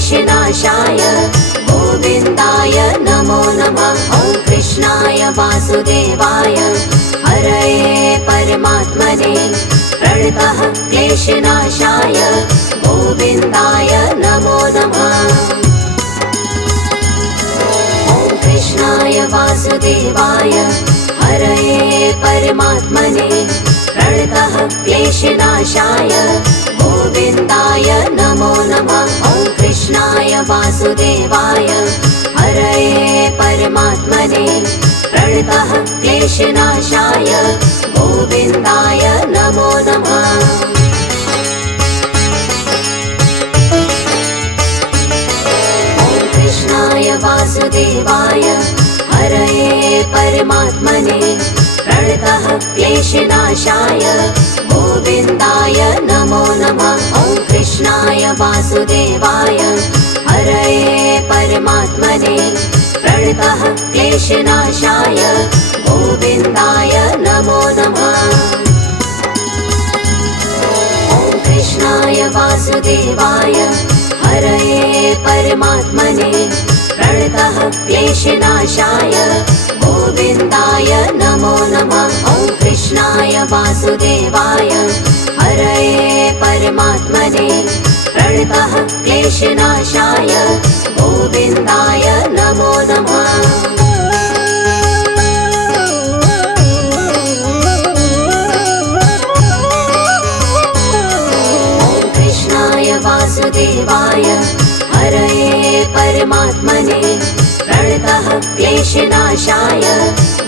क्लेशनाशाय गोविन्दाय नमो नमः। ॐ कृष्णाय वासुदेवाय हरये परमात्मने प्रणतः क्लेशनाशाय गोविन्दाय नमो नमः। ॐ कृष्णाय वासुदेवाय हरये परमात्मने प्रणतः क्लेशनाशाय गोविन्दाय नमो नमः। ॐ कृष्णाय वासुदेवाय हरये परमात्मने प्रणतः क्लेशनाशाय गोविन्दाय नमो नमः। ॐ कृष्णाय वासुदेवाय हरये परमात्मने प्रणतः क्लेशनाशाय गोविन्दाय नमो नमः। ॐ कृष्णाय वासुदेवाय हरये परमात्मने प्रणतः क्लेशनाशाय गोविन्दाय नमो नमः। ॐ कृष्णाय वासुदेवाय हरये परमात्मने प्रणतः क्लेशनाशाय गोविन्दाय नमो नमः। ॐ कृष्णाय वासुदेवाय हरये परमात्मने प्रणतः क्लेशनाशाय गोविन्दाय नमो नमः। ॐ कृष्णाय वासुदेवाय हरये परमात्मने प्रणतः क्लेशनाशाय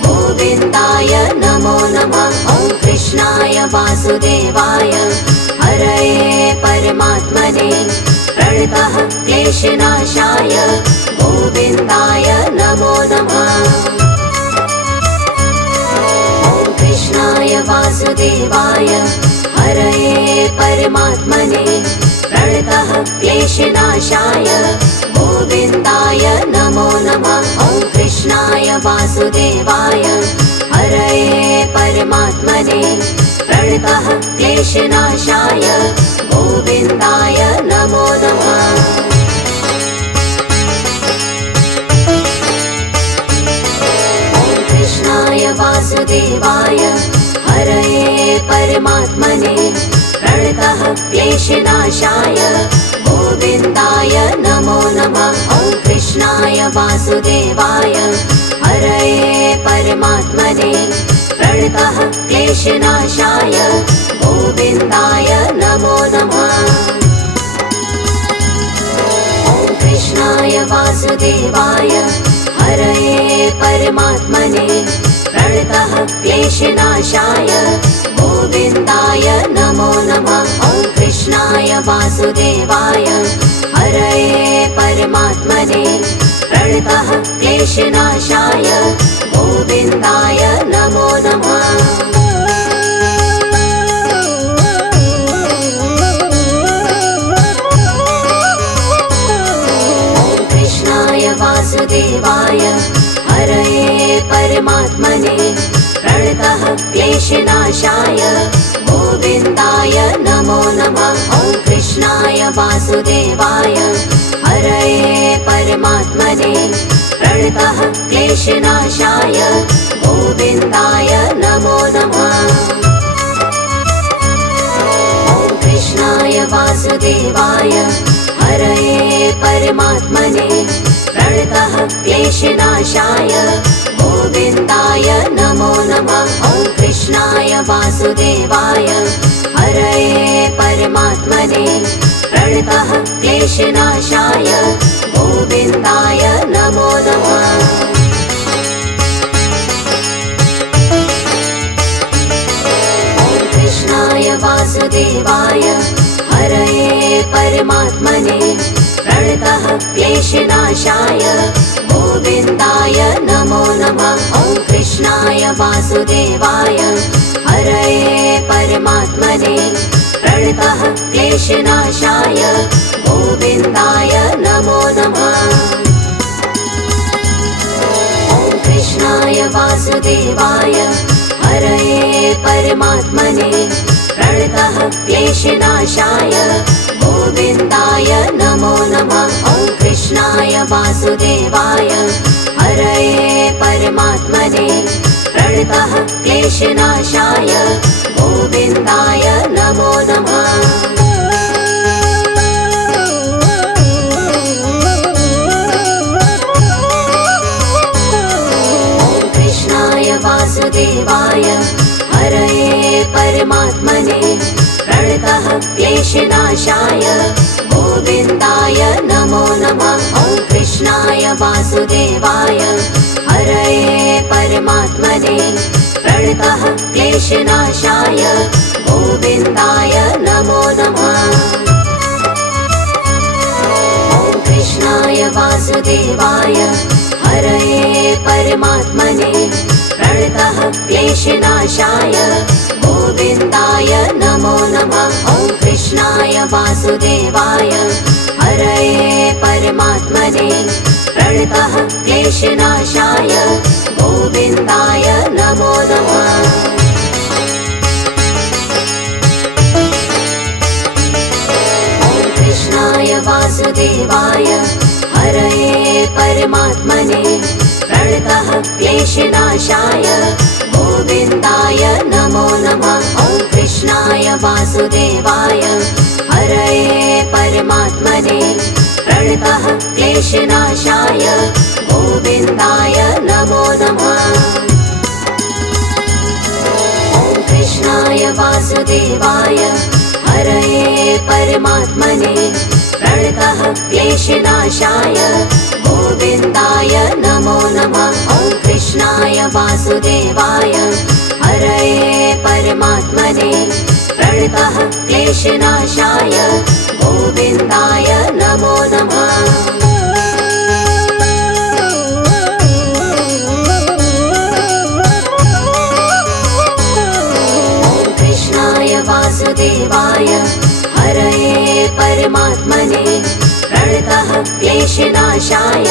गोविन्दाय नमो नमः। ॐ कृष्णाय वासुदेवाय हरये परमात्मने प्रणतः क्लेशनाशाय गोविन्दाय नमो नमः। ॐ कृष्णाय वासुदेवाय हरये परमात्मने प्रणतः क्लेशनाशाय गोविन्दाय नमो नमः। ॐ कृष्णाय वासुदेवाय हरये परमात्मने प्रणतः क्लेशनाशाय गोविन्दाय नमो नमः। ॐ कृष्णाय वासुदेवाय हरये परमात्मने प्रणतः क्लेशनाशाय गोविन्दाय नमो नमः। ॐ कृष्णाय वासुदेवाय हरये परमात्मने प्रणतः क्लेशनाशाय गोविन्दाय नमो नमः। ॐ कृष्णाय वासुदेवाय हरये परमात्मने प्रणतः क्लेशनाशाय गोविन्दाय नमो नमः। ॐ कृष्णाय वासुदेवाय हरये परमात्मने प्रणतः क्लेशनाशाय गोविन्दाय नमो नमः। ॐ कृष्णाय वासुदेवाय हरये परमात्मने प्रणतः क्लेशनाशाय गोविन्दाय नमो नमः। ॐ कृष्णाय वासुदेवाय हरये परमात्मने प्रणतः क्लेशनाशाय गोविन्दाय नमो नमः। ॐ कृष्णाय वासुदेवाय हरये परमात्मने प्रणतः क्लेशनाशाय गोविन्दाय नमो नमः। ॐ कृष्णाय वासुदेवाय हरये परमात्मने प्रणतः क्लेशनाशाय गोविन्दाय नमो नमः। ॐ कृष्णाय वासुदेवाय हरये परमात्मने प्रणतः क्लेशनाशाय गोविन्दाय नमो नमः। ॐ कृष्णाय वासुदेवाय हरये परमात्मने प्रणतः क्लेशनाशाय गोविन्दाय नमो नमः। ॐ कृष्णाय वासुदेवाय हरये परमात्मने प्रणतः क्लेशनाशाय गोविन्दाय नमो नमः। वासुदेवाय हरये परमात्मने प्रणतः क्लेशनाशाय गोविन्दाय नमो नमः। वासुदेवाय हरये परमात्मने प्रणतः क्लेशनाशाय गोविन्दाय नमो नमः। ॐ कृष्णाय वासुदेवाय हरये परमात्मने प्रणतः क्लेशनाशाय गोविन्दाय नमो नमः। ॐ कृष्णाय वासुदेवाय हरये परमात्मने प्रणतः क्लेशनाशाय गोविन्दाय नमो नमः। ॐ कृष्णाय वासुदेवाय हरये परमात्मने प्रणतः क्लेशनाशाय गोविन्दाय नमो नमः। ॐ कृष्णाय वासुदेवाय हरये परमात्मने प्रणतः क्लेशनाशाय गोविन्दाय नमो नमः। ॐ कृष्णाय वासुदेवाय हरये परमात्मने प्रणतः क्लेशनाशाय गोविन्दाय नमो नमः। ॐ कृष्णाय वासुदेवाय हरये परमात्मने प्रणतः क्लेशनाशाय गोविन्दाय नमो नमः। ॐ कृष्णाय वासुदेवाय हरये परमात्मने प्रणतः क्लेशनाशाय गोविन्दाय नमो नमः। ॐ कृष्णाय वासुदेवाय हरये परमात्मने प्रणतः क्लेशनाशाय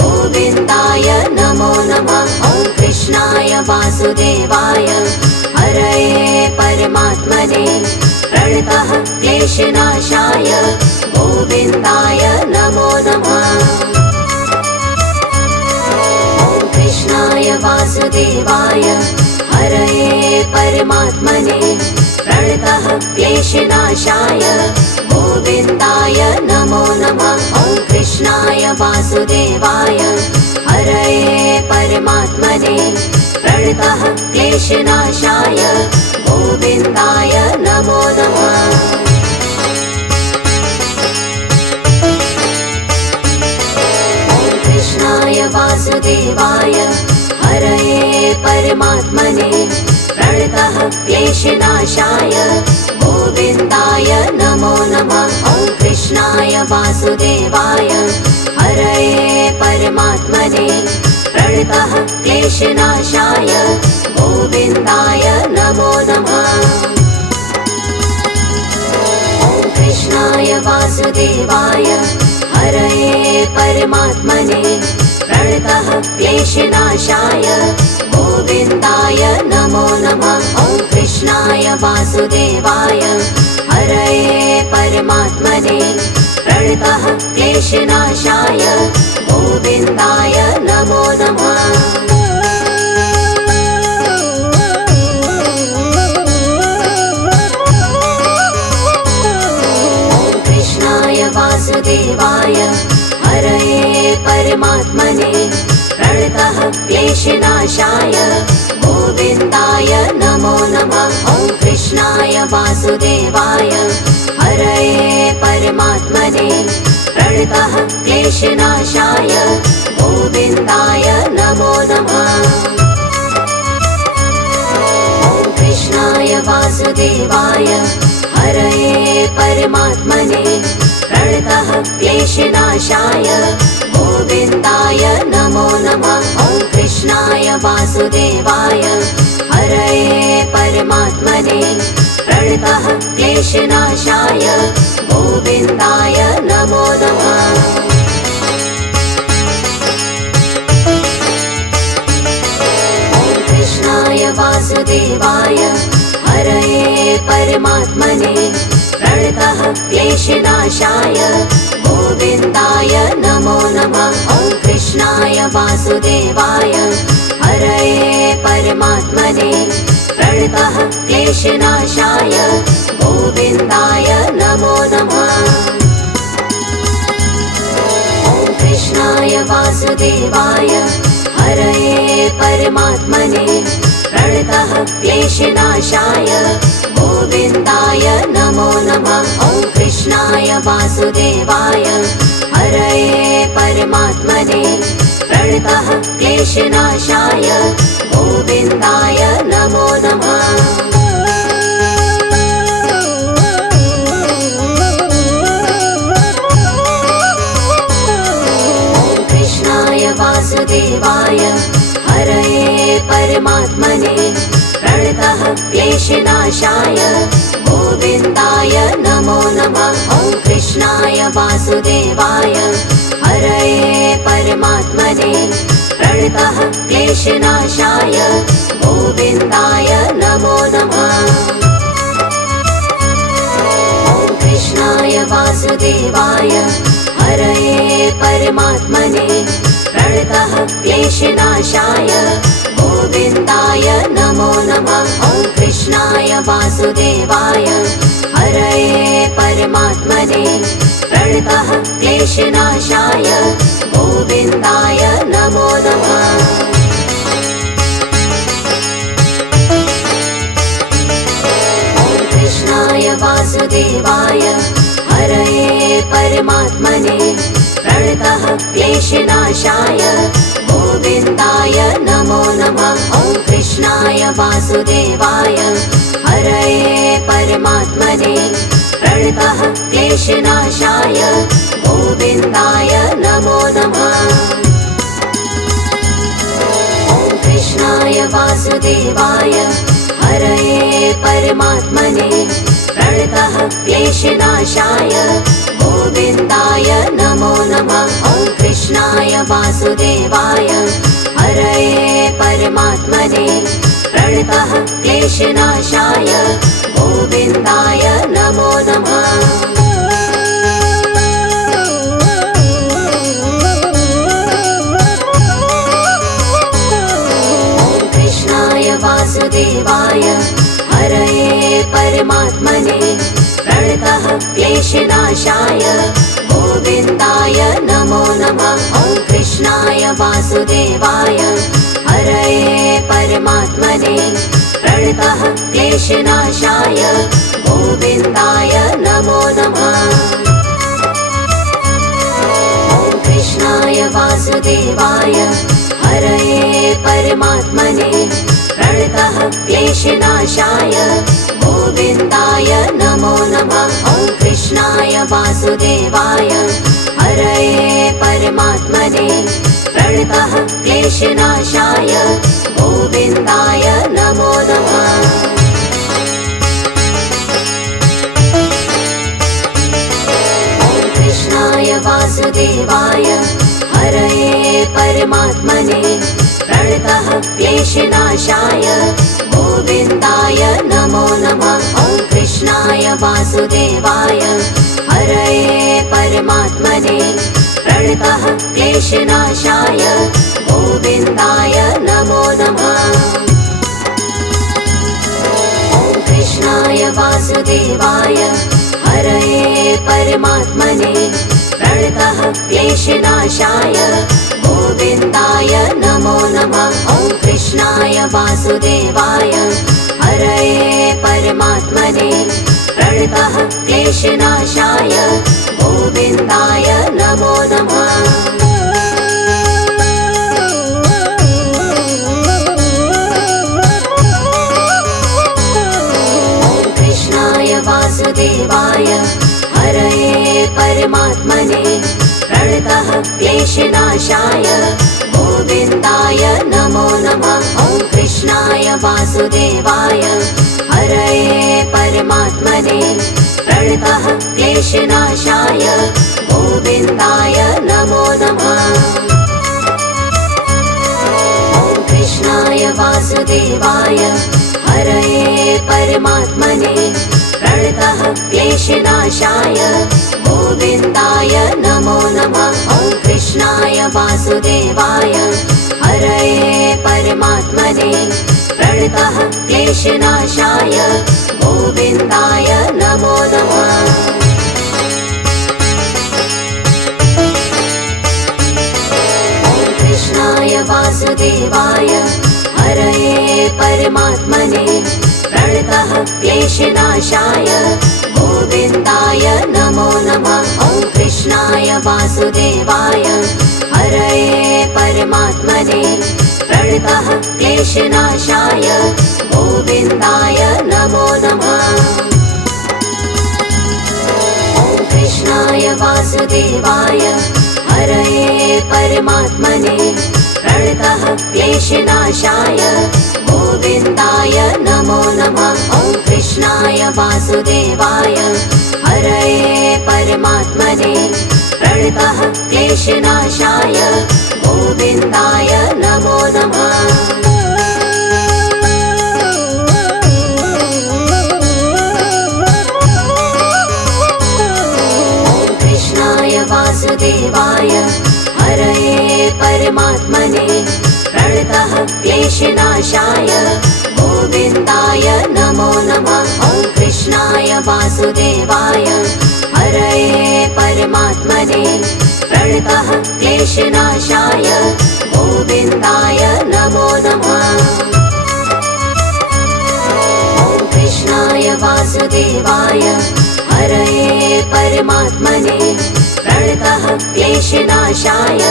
गोविन्दाय नमो नमः। ॐ कृष्णाय वासुदेवाय हरये परमात्मने प्रणतः क्लेशनाशाय गोविन्दाय नमो नमः। ॐ कृष्णाय वासुदेवाय हरये परमात्मने प्रणतः क्लेशनाशाय गोविन्दाय नमो नमः। ॐ कृष्णाय वासुदेवाय हरये परमात्मने प्रणतः क्लेशनाशाय गोविन्दाय नमो नमः। ॐ कृष्णाय वासुदेवाय हरये परमात्मने प्रणतः क्लेशनाशाय गोविन्दाय नमो नमः। ॐ कृष्णाय वासुदेवाय हरये परमात्मने प्रणतः क्लेशनाशाय गोविन्दाय नमो नमः। ॐ कृष्णाय वासुदेवाय हरये परमात्मने प्रणतः क्लेशनाशाय गोविन्दाय नमो नमः। ॐ कृष्णाय वासुदेवाय हरये परमात्मने प्रणतः क्लेशनाशाय गोविन्दाय नमो नमः। ॐ कृष्णाय वासुदेवाय हरये परमात्मने प्रणतः क्लेशनाशाय गोविन्दाय नमो नमः। ॐ कृष्णाय वासुदेवाय हरये परमात्मने प्रणतः क्लेशनाशाय गोविन्दाय नमो नमः। ॐ कृष्णाय वासुदेवाय हरये परमात्मने प्रणतः क्लेशनाशाय गोविन्दाय नमो नमः। ॐ कृष्णाय वासुदेवाय हरये परमात्मने प्रणतः क्लेशनाशाय गोविन्दाय नमो नमः। ॐ कृष्णाय वासुदेवाय हरये परमात्मने प्रणतः क्लेशनाशाय गोविन्दाय नमो नमः। वासुदेवाय हरये परमात्मने प्रणतः क्लेशनाशाय गोविन्दाय नमो नमः। ॐ कृष्णाय वासुदेवाय हरये परमात्मने प्रणतः क्लेशनाशाय गोविन्दाय नमो नमः। ॐ कृष्णाय वासुदेवाय हरये परमात्मने प्रणतः क्लेशनाशाय गोविन्दाय नमो नमः। ॐ कृष्णाय वासुदेवाय हरये परमात्मने प्रणतः क्लेशनाशाय गोविन्दाय नमो नमः। ॐ कृष्णाय वासुदेवाय हरये परमात्मने प्रणतः क्लेशनाशाय गोविन्दाय नमो नमः। ॐ कृष्णाय वासुदेवाय हरये परमात्मने प्रणतः क्लेशनाशाय गोविन्दाय नमो नमः। ॐ कृष्णाय वासुदेवाय हरये परमात्मने प्रणतः क्लेशनाशाय गोविन्दाय नमो नमः। ॐ कृष्णाय वासुदेवाय हरये परमात्मने प्रणतः क्लेशनाशाय गोविन्दाय नमो नमः। ॐ कृष्णाय वासुदेवाय हरये परमात्मने प्रणतः क्लेशनाशाय गोविन्दाय नमो नमः। ॐ कृष्णाय वासुदेवाय हरये परमात्मने प्रणतः क्लेशनाशाय गोविन्दाय नमो नमः। ॐ कृष्णाय वासुदेवाय हरये परमात्मने प्रणतः क्लेशनाशाय गोविन्दाय नमो नमः। ॐ कृष्णाय वासुदेवाय हरये परमात्मने प्रणतः क्लेशनाशाय गोविन्दाय नमो नमः। ॐ कृष्णाय वासुदेवाय हरये परमात्मने प्रणतः क्लेशनाशाय गोविन्दाय नमो नमः। ॐ कृष्णाय वासुदेवाय हरये परमात्मने प्रणतः क्लेशनाशाय गोविन्दाय नमो नमः। ॐ कृष्णाय वासुदेवाय हरये परमात्मने प्रणतः क्लेशनाशाय गोविन्दाय नमो नमः। ॐ कृष्णाय वासुदेवाय हरये परमात्मने प्रणतः क्लेशनाशाय गोविन्दाय नमो नमः। ॐ कृष्णाय वासुदेवाय हरये परमात्मने प्रणतः क्लेशनाशाय गोविन्दाय नमो नमः। ॐ कृष्णाय वासुदेवाय हरये परमात्मने प्रणतः क्लेशनाशाय गोविन्दाय नमो नमः। ॐ कृष्णाय वासुदेवाय हरये परमात्मने प्रणतः क्लेशनाशाय गोविन्दाय नमो नमः। ॐ कृष्णाय वासुदेवाय हरये परमात्मने प्रणतः क्लेशनाशाय गोविन्दाय नमो नमः। ॐ कृष्णाय वासुदेवाय हरये परमात्मने प्रणतः क्लेशनाशाय गोविन्दाय नमो नमः। ॐ कृष्णाय वासुदेवाय हरये परमात्मने प्रणतः क्लेशनाशाय गोविन्दाय नमो नमः। ॐ कृष्णाय कृष्णाय वासुदेवाय हरये परमात्मने प्रणतः क्लेशनाशाय गोविन्दाय नमो नमः। कृष्णाय वासुदेवाय हरये परमात्मने प्रणतः क्लेशनाशाय गोविन्दाय नमो नमः। ॐ कृष्णाय वासुदेवाय हरये परमात्मने प्रणतः क्लेशनाशाय गोविन्दाय नमो नमः। ॐ कृष्णाय वासुदेवाय हरये परमात्मने प्रणतः क्लेशनाशाय गोविन्दाय नमो नमः। ॐ कृष्णाय वासुदेवाय हरये परमात्मने प्रणतः क्लेशनाशाय गोविन्दाय नमो नमः। वासुदेवाय हरये परमात्मने प्रणतः क्लेशनाशाय गोविन्दाय नमो नमः। ॐ कृष्णाय वासुदेवाय हरये परमात्मने प्रणतः क्लेशनाशाय गोविन्दाय नमो नमः। ॐ कृष्णाय वासुदेवाय हरये परमात्मने प्रणतः क्लेशनाशाय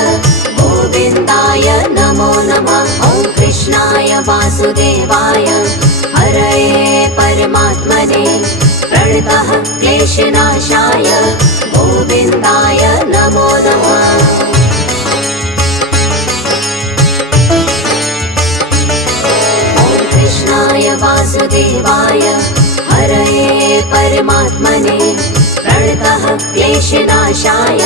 गोविन्दाय नमो नमः। ॐ कृष्णाय वासुदेवाय हरये परमात्मने प्रणतः क्लेशनाशाय गोविन्दाय नमो नमः। ॐ कृष्णाय वासुदेवाय हरये परमात्मने प्रणतः क्लेशनाशाय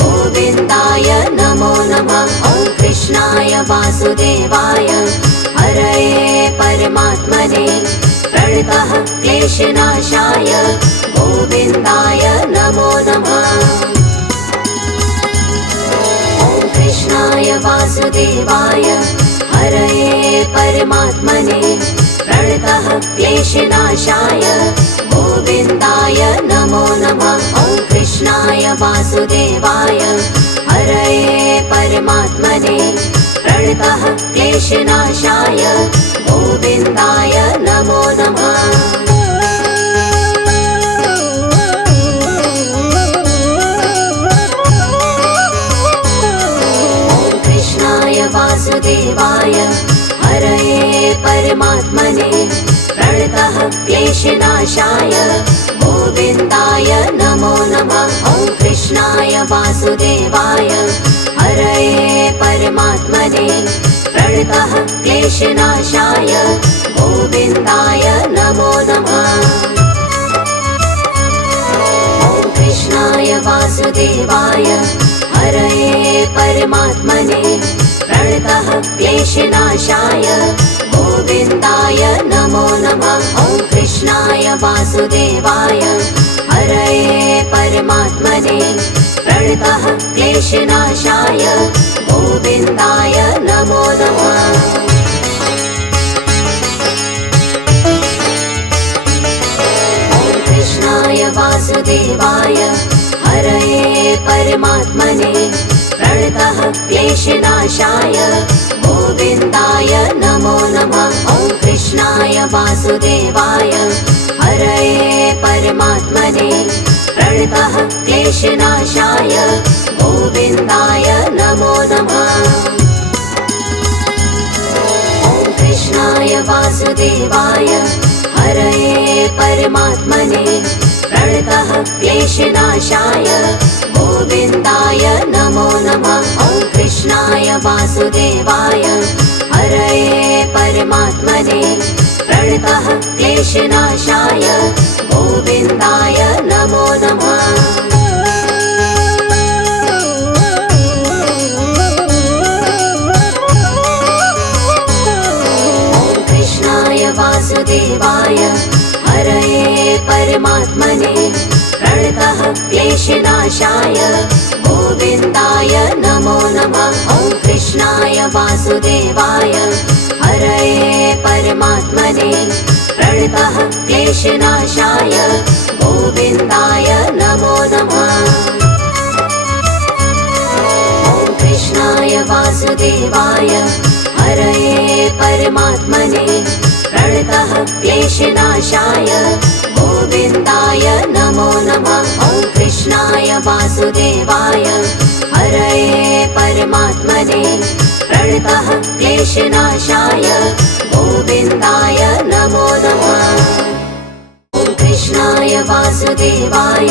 गोविन्दाय नमो नमः। ॐ कृष्णाय वासुदेवाय हरये परमात्मने प्रणतः क्लेशनाशाय गोविन्दाय नमो नमः। ॐ कृष्णाय वासुदेवाय हरये परमात्मने प्रणतः क्लेशनाशाय गोविन्दाय नमो नमः। ॐ कृष्णाय वासुदेवाय हरये परमात्मने प्रणतः क्लेशनाशाय गोविन्दाय नमो नमः। ॐ कृष्णाय वासुदेवाय हरये परमात्मने प्रणतः क्लेशनाशाय गोविन्दाय नमो नमः। ॐ कृष्णाय वासुदेवाय हरये परमात्मने प्रणतः क्लेशनाशाय गोविन्दाय नमो नमः। ॐ कृष्णाय वासुदेवाय हरये परमात्मने प्रणतः क्लेशनाशाय गोविन्दाय नमो नमः। ॐ कृष्णाय वासुदेवाय हरये परमात्मने प्रणतः क्लेशनाशाय गोविन्दाय नमो नमः। ॐ कृष्णाय वासुदेवाय हरये परमात्मने प्रणतः क्लेशनाशाय गोविन्दाय नमो नमः। ॐ कृष्णाय वासुदेवाय हरये परमात्मने प्रणतः क्लेशनाशाय गोविन्दाय नमो नमः। ॐ कृष्णाय वासुदेवाय हरये परमात्मने प्रणतः क्लेशनाशाय गोविन्दाय नमो नमः। ॐ कृष्णाय वासुदेवाय हरये परमात्मने प्रणतः क्लेशनाशाय गोविन्दाय नमो नमः। ॐ कृष्णाय वासुदेवाय हरये परमात्मने प्रणतः क्लेशनाशाय गोविन्दाय नमो वासुदेवाय हरये परमात्मने प्रणतः क्लेशनाशाय गोविन्दाय नमो नमः। ॐ कृष्णाय वासुदेवाय हरये परमात्मने प्रणतः क्लेशनाशाय गोविन्दाय नमो नमः। ॐ कृष्णाय वासुदेवाय हरये परमात्मने प्रणतः क्लेशनाशाय गोविन्दाय नमो नमः। ॐ कृष्णाय वासुदेवाय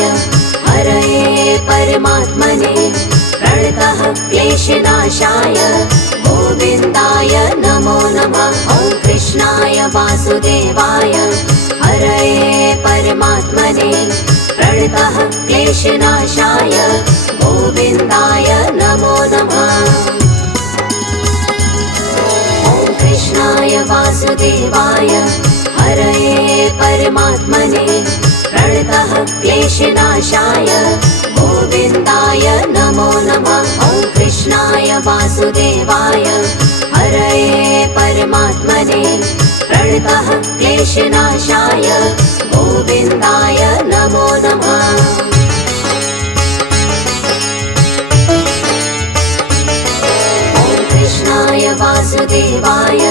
हरये परमात्मने प्रणतः क्लेशनाशाय गोविन्दाय नमो नमः। ॐ कृष्णाय वासुदेवाय हरये परमात्मने प्रणतः क्लेशनाशाय गोविन्दाय नमो नमः। ॐ कृष्णाय वासुदेवाय हरये परमात्मने प्रणतः क्लेशनाशाय गोविन्दाय नमो नमः। ॐ कृष्णाय वासुदेवाय हरये परमात्मने प्रणतः क्लेशनाशाय गोविन्दाय नमो नमः। ॐ कृष्णाय वासुदेवाय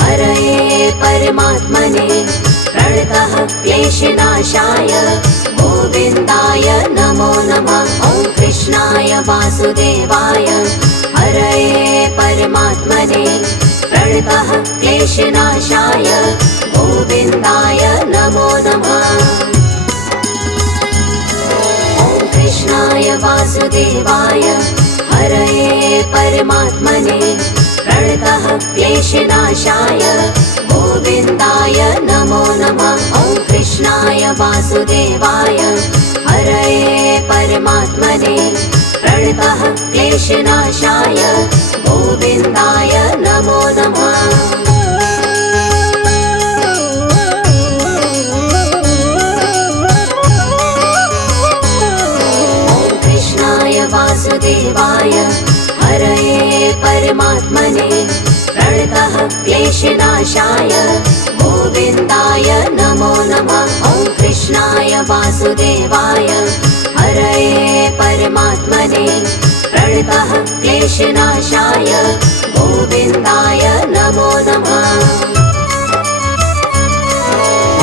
हरये परमात्मने प्रणतः क्लेशनाशाय गोविन्दाय नमो नमः। ॐ कृष्णाय वासुदेवाय हरये परमात्मने प्रणतः क्लेशनाशाय गोविन्दाय नमो नमः। ॐ कृष्णाय वासुदेवाय हरये परमात्मने प्रणतः क्लेशनाशाय गोविन्दाय नमो नमः। ॐ कृष्णाय वासुदेवाय हरये परमात्मने प्रणतः क्लेशनाशाय गोविन्दाय नमो नमः। ॐ कृष्णाय वासुदेवाय हरये परमात्मने प्रणतः क्लेशनाशाय गोविन्दाय नमो नमः। ॐ कृष्णाय वासुदेवाय हरये परमात्मने प्रणतः क्लेशनाशाय गोविन्दाय नमो नमः।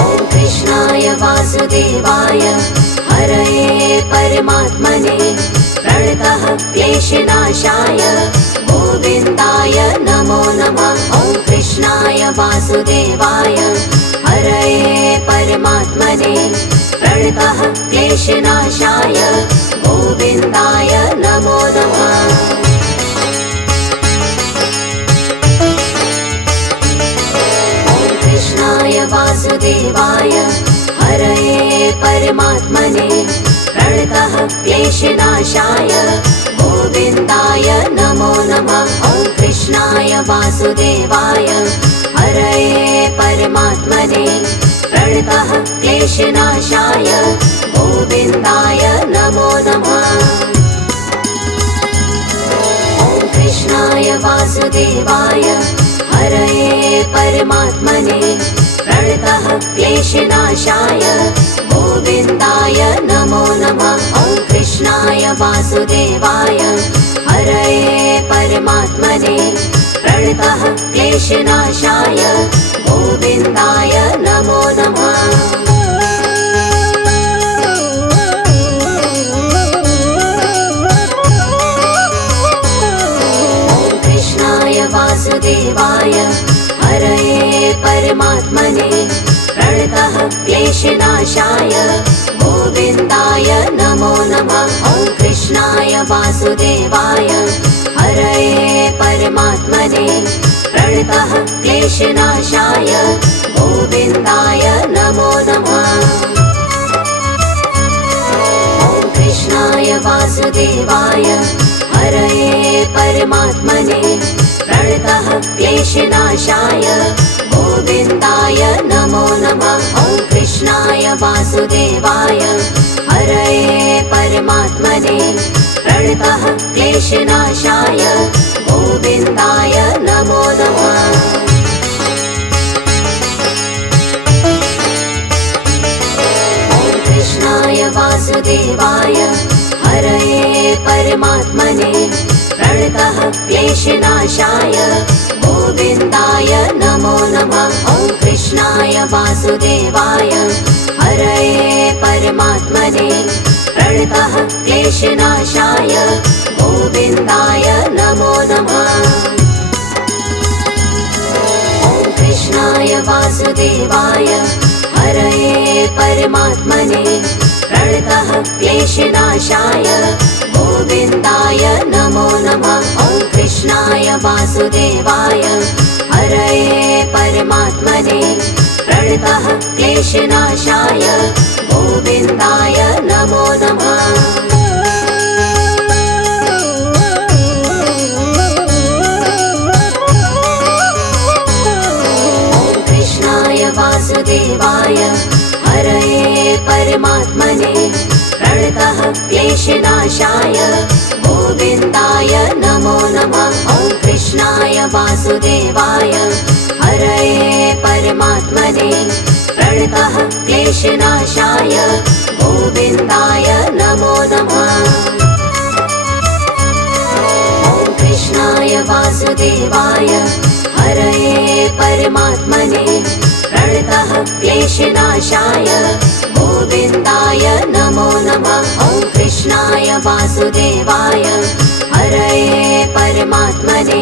ॐ कृष्णाय वासुदेवाय हरये परमात्मने प्रणतः क्लेशनाशाय गोविन्दाय नमो नमः। ॐ कृष्णाय वासुदेवाय हरये परमात्मने प्रणतः क्लेशनाशाय गोविन्दाय नमो नमः। ॐ कृष्णाय वासुदेवाय हरये परमात्मने प्रणतः क्लेशनाशाय गोविन्दाय नमो नमः। ॐ कृष्णाय वासुदेवाय हरये परमात्मने प्रणतः क्लेशनाशाय गोविन्दाय नमो नमः। ॐ कृष्णाय वासुदेवाय हरये परमात्मने प्रणतः क्लेशनाशाय गोविन्दाय नमो नमः। ॐ कृष्णाय वासुदेवाय हरये परमात्मने प्रणतः क्लेशनाशाय गोविन्दाय नमो नमः। ॐ कृष्णाय वासुदेवाय हरये परमात्मने प्रणतः क्लेशनाशाय गोविन्दाय नमो नमः। ॐ कृष्णाय वासुदेवाय हरये परमात्मने प्रणतः क्लेशनाशाय गोविन्दाय नमो नमः। ॐ कृष्णाय वासुदेवाय हरये परमात्मने प्रणतः क्लेशनाशाय गोविन्दाय नमो नमः। ॐ कृष्णाय वासुदेवाय हरये परमात्मने प्रणतः क्लेशनाशाय गोविन्दाय नमो नमः। ॐ कृष्णाय वासुदेवाय हरये परमात्मने प्रणतः क्लेशनाशाय गोविन्दाय नमो नमः। ॐ कृष्णाय वासुदेवाय हरये परमात्मने प्रणतः क्लेशनाशाय गोविन्दाय नमो नमः। ॐ कृष्णाय वासुदेवाय हरये परमात्मने प्रणतः क्लेशनाशाय गोविन्दाय नमो नमः। ॐ कृष्णाय वासुदेवाय हरये परमात्मने प्रणतः क्लेशनाशाय गोविन्दाय नमो नमः। ॐ कृष्णाय वासुदेवाय हरये परमात्मने प्रणतः क्लेशनाशाय गोविन्दाय नमो नमः। ॐ कृष्णाय वासुदेवाय हरये परमात्मने प्रणतः क्लेशनाशाय गोविन्दाय नमो नमः। ॐ कृष्णाय वासुदेवाय हरये परमात्मने प्रणतः क्लेशनाशाय गोविन्दाय नमो नमः। ॐ कृष्णाय वासुदेवाय हरये परमात्मने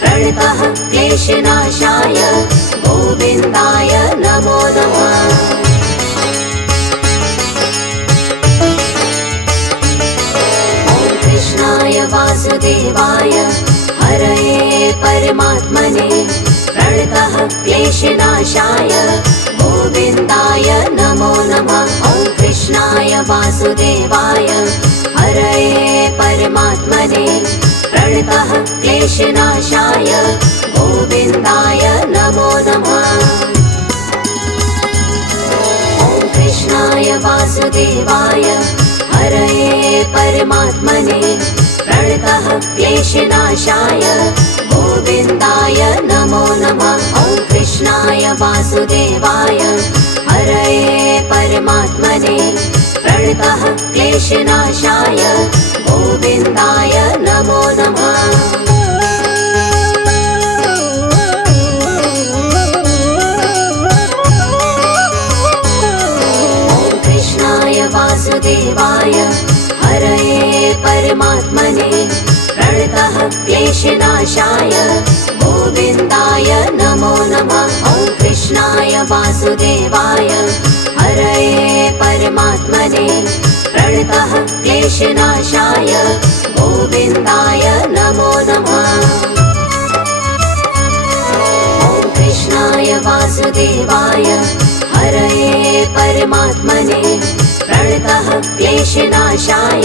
प्रणतः क्लेशनाशाय गोविन्दाय नमो नमः। ॐ कृष्णाय वासुदेवाय हरये परमात्मने प्रणतः क्लेशनाशाय गोविन्दाय नमो नमः। ॐ कृष्णाय वासुदेवाय हरये परमात्मने प्रणतः क्लेशनाशाय गोविन्दाय नमो नमः। ॐ कृष्णाय वासुदेवाय हरये परमात्मने प्रणतः क्लेशनाशाय गोविन्दाय नमो नमः। ॐ कृष्णाय वासुदेवाय हरये परमात्मने प्रणतः क्लेशनाशाय गोविन्दाय नमो नमः। ॐ कृष्णाय वासुदेवाय हरये परमात्मने प्रणतः क्लेशनाशाय गोविन्दाय नमो नमः। ॐ कृष्णाय वासुदेवाय हरये परमात्मने प्रणतः क्लेशनाशाय गोविन्दाय नमो नमः। ॐ कृष्णाय वासुदेवाय हरये परमात्मने प्रणतः क्लेशनाशाय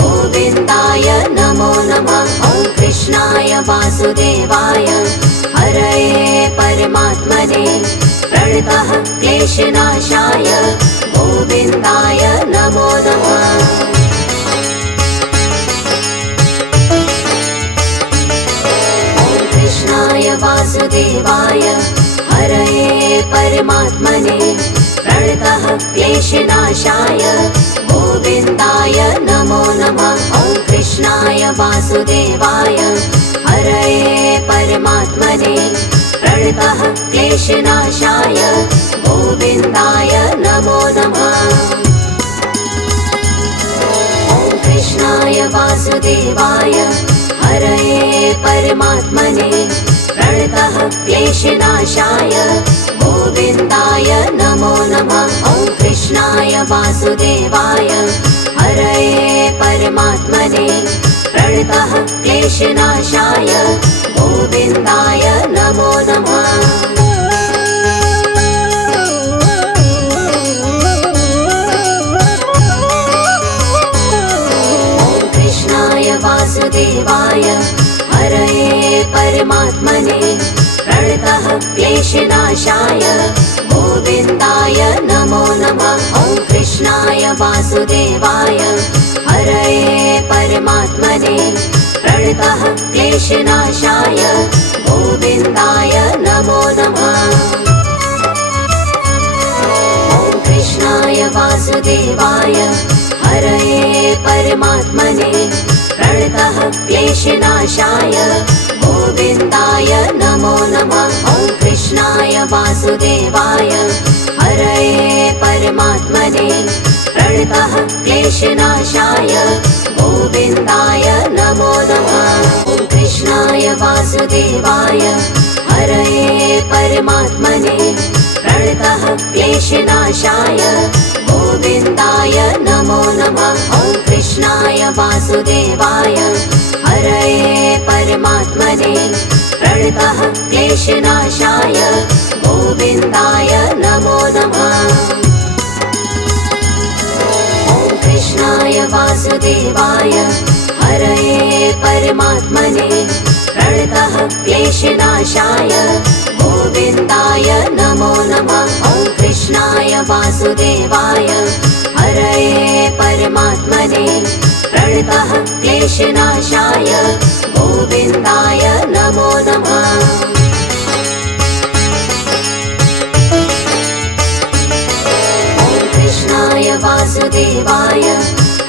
गोविन्दाय नमो नमः। ॐ कृष्णाय वासुदेवाय हरये परमात्मने प्रणतः क्लेशनाशाय गोविन्दाय नमो नमः। ॐ कृष्णाय वासुदेवाय हरये परमात्मने प्रणतः क्लेशनाशाय गोविन्दाय नमो नमः। ॐ कृष्णाय वासुदेवाय हरये परमात्मने प्रणतः क्लेशनाशाय गोविन्दाय नमो नमः। ॐ कृष्णाय वासुदेवाय हरये परमात्मने प्रणतः क्लेशनाशाय गोविन्दाय नमो नमः। ॐ कृष्णाय वासुदेवाय हरये परमात्मने प्रणतः क्लेशनाशाय गोविन्दाय नमो नमः। ॐ कृष्णाय वासुदेवाय हरये परमात्मने प्रणतः क्लेशनाशाय गोविन्दाय नमो नमः। ॐ कृष्णाय वासुदेवाय हरये परमात्मने प्रणतः क्लेशनाशाय गोविन्दाय नमो नमः। ॐ कृष्णाय वासुदेवाय हरये परमात्मने प्रणतः क्लेशनाशाय गोविन्दाय नमो नमः। ॐ कृष्णाय वासुदेवाय हरये परमात्मने प्रणतः क्लेशनाशाय गोविन्दाय नमो नमः। ॐ कृष्णाय वासुदेवाय हरये परमात्मने प्रणतः क्लेशनाशाय गोविन्दाय नमो नमः। ॐ कृष्णाय वासुदेवाय हरये परमात्मने प्रणतः क्लेशनाशाय गोविन्दाय नमो नमः। ॐ कृष्णाय वासुदेवाय हरये परमात्मने प्रणतः क्लेशनाशाय गोविन्दाय नमो नमः। ॐ कृष्णाय वासुदेवाय हरये परमात्मने प्रणतः क्लेशनाशाय गोविन्दाय नमो नमः। ॐ कृष्णाय वासुदेवाय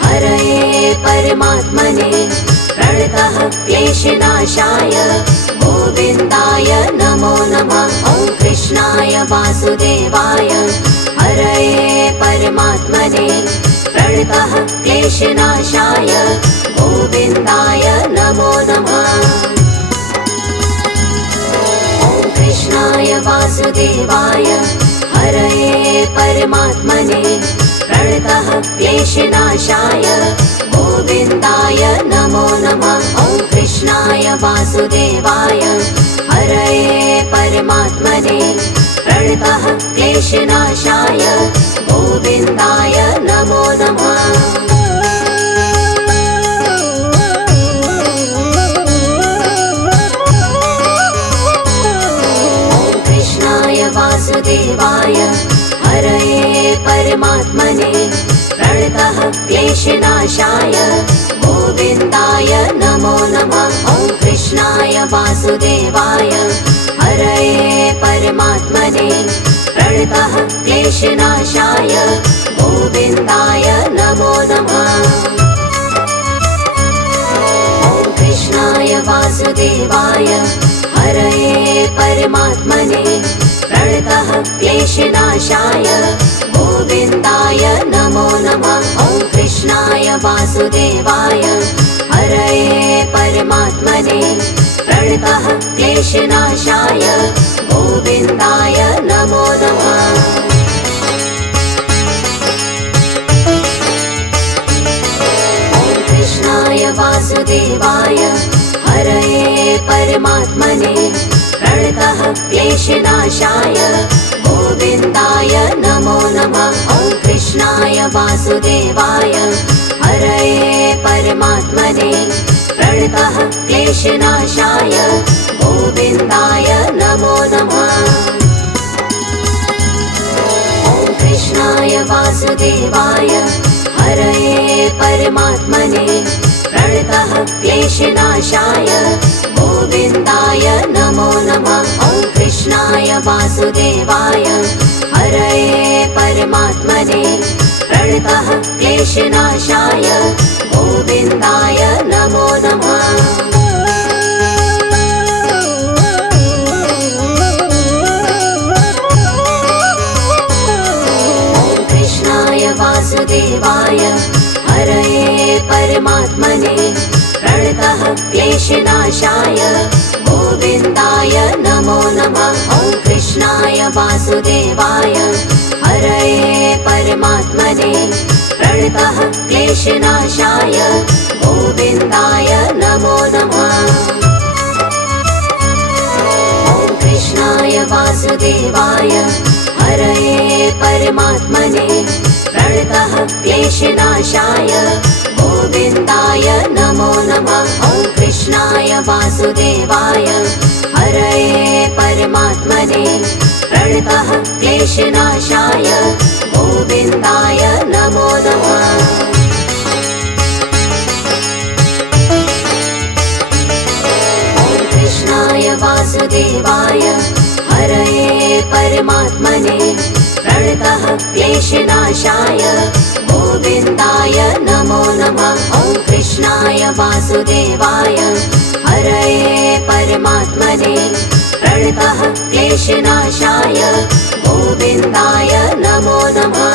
हरये परमात्मने प्रणतः क्लेशनाशाय गोविन्दाय नमो नमः। ॐ कृष्णाय वासुदेवाय हरये परमात्मने प्रणतः क्लेशनाशाय गोविन्दाय नमो नमः। ॐ कृष्णाय वासुदेवाय हरये परमात्मने प्रणतः क्लेशनाशाय गोविन्दाय नमो नमः। ॐ कृष्णाय वासुदेवाय हरये परमात्मने प्रणतः क्लेशनाशाय गोविन्दाय नमो नमः। ॐ कृष्णाय वासुदेवाय हरये परमात्मने प्रणतः क्लेशनाशाय गोविन्दाय नमो नमः। ॐ कृष्णाय वासुदेवाय हरये परमात्मने प्रणतः क्लेशनाशाय गोविन्दाय नमो नमः। ॐ कृष्णाय वासुदेवाय हरये परमात्मने प्रणतः क्लेशनाशाय गोविन्दाय नमो नमः। ॐ कृष्णाय वासुदेवाय हरये परमात्मने प्रणतः क्लेशनाशाय गोविन्दाय नमो नमः। ॐ कृष्णाय वासुदेवाय हरये परमात्मने प्रणतः क्लेशनाशाय गोविन्दाय नमो नमः। ॐ कृष्णाय वासुदेवाय हरये परमात्मने प्रणतः क्लेशनाशाय गोविन्दाय नमो नमः। ॐ कृष्णाय वासुदेवाय हरये परमात्मने प्रणतः क्लेशनाशाय गोविन्दाय नमो नमः। ॐ कृष्णाय वासुदेवाय हरये परमात्मने प्रणतः क्लेशनाशाय गोविन्दाय नमो नमः। ॐ कृष्णाय वासुदेवाय हरये परमात्मने प्रणतः क्लेशनाशाय गोविन्दाय नमो नमः। ॐ कृष्णाय वासुदेवाय हरये परमात्मने प्रणतः क्लेशनाशाय गोविन्दाय नमो नमः। ॐ कृष्णाय वासुदेवाय हरये परमात्मने प्रणतः क्लेशनाशाय गोविन्दाय नमो नमः। ॐ कृष्णाय वासुदेवाय हरये परमात्मने प्रणतः क्लेशनाशाय गोविन्दाय नमो नमः। हरये परमात्मने प्रणतः क्लेशनाशाय गोविन्दाय नमो नमः। ॐ कृष्णाय वासुदेवाय हरये परमात्मने प्रणतः क्लेशनाशाय गोविन्दाय नमो नमः।